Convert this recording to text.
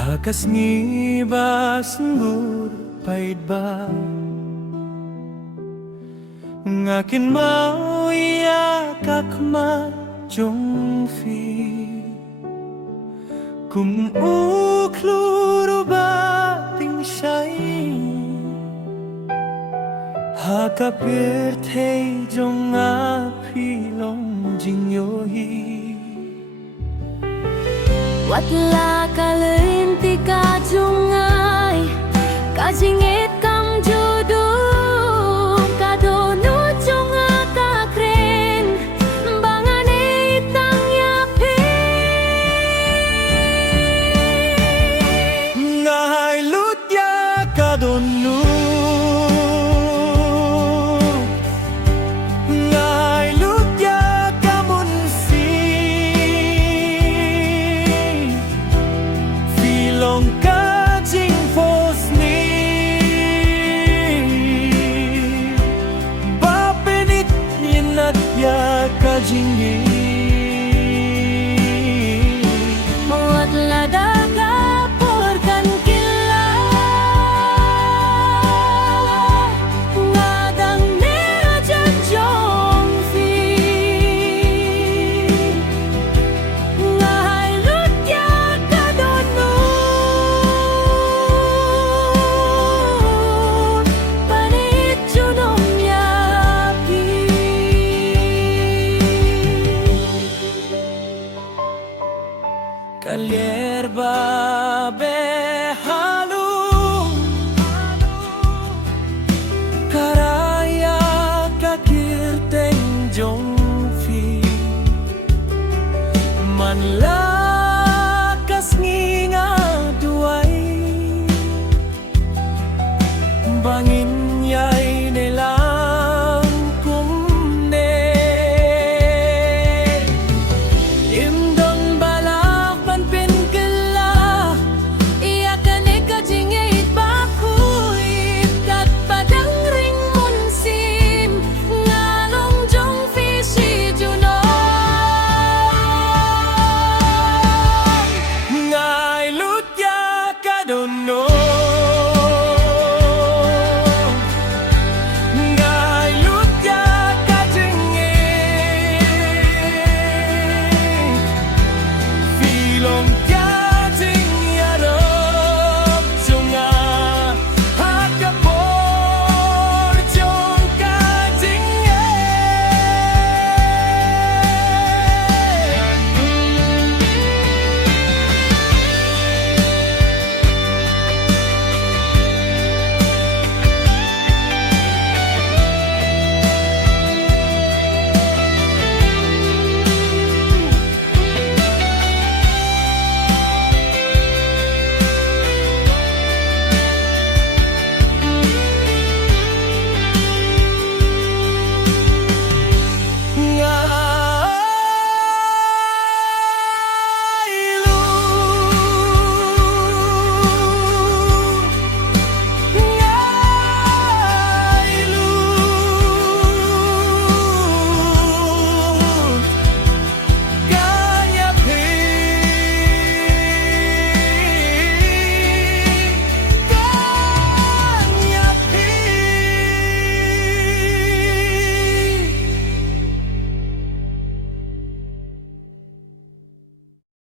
Hakas ngibas ngur paid ba ngakin mau ia kakma jong fi kum ukluru ba ting shai hakapir thei jong a phi long jing yo hi Wat la ka lên ti ka chung ai ka jing et kam ju du ka do nu chung a ka kren bangan e tang ya pe ngai lut ya ka don nu ngai lut ya ka mun fi long ka jing fos ni ba penit ninat ya ka jing ni Wat la da ka por kan killa ngadang ne jan jong fi ngai lut ya ka don nu panit junom ya pi Kalier ba be halu karaya kakir teng jong fi man la kas nginga duai bangin yai ne lang kum ne im don balak pan pin kala iya kan e ka jing et ba kuit kat padang ring mun sim ngalong jong fi si juno ngai lut ya ka don no